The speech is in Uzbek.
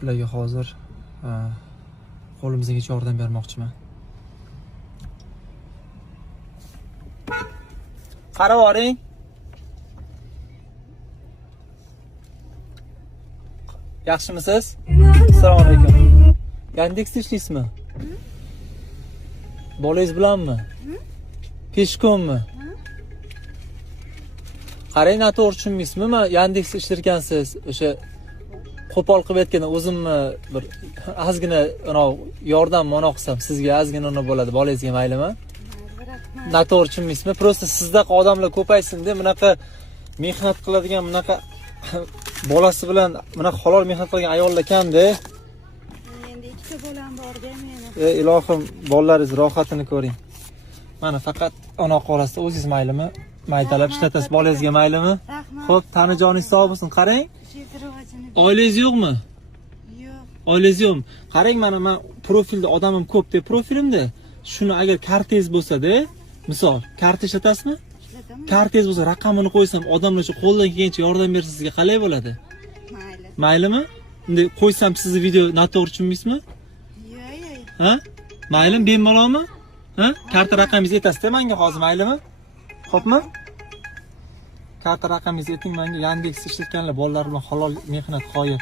shularga hozir qo'limizga yordam bermoqchiman. Qarab oling. Yaxshimisiz? Assalomu alaykum. Yandeksda ishlaysizmi? Bolangiz bilanmi? Peshkommi? Qarang, noto'g'ri tushunmaysizmi? Men Yandeksda ishlarkansiz. O'sha qo'pol qilib aytganda o'zimni bir ozgina yordam qilsam, sizga ozgina bo'ladi. Bolangizga maylimi? Noto'g'ri tushunmaysizmi? Просто sizdaqa odamlar ko'paysin deb bunaqa mehnat qiladigan, bunaqa bolasi bilan bunaqa halol mehnat qilgan ayollar kamda. Endi ikkita bolam bor-da meni. Ilohim, bolalaringiz rohatini ko'ring. Mana faqat onoq orasida o'zingiz maylimi? Maydalab ishlatasiz, bolangizga maylimi? Xo'p, tanijoningiz sog' bo'lsin. Qarang. Oilangiz yo'qmi? Yo'q. Oilangiz yo'qmi? Qarang, mana men profilda odamim ko'p deb profilimda shuni agar kartangiz bo'lsa-da, misol, karta ishlatasizmi? Ishlataman. Kartangiz bo'lsa, raqamini qo'ysam, odamlar shu qo'ldan kelgancha yordam bersa sizga qalay bo'ladi? Mayli. Maylimi? Endi qo'ysam sizni video noto'g'ri tushunmaysizmi? Yo'q. Ha? Maylimi, bemalolmi? Ha? Karta raqamingizni aytasiz-da menga hozir, maylimi? Xo'pmi? Karta raqamingizni ayting menga. Yandeksda ishlatganlar bolalar bilan halol mehnat qoyil.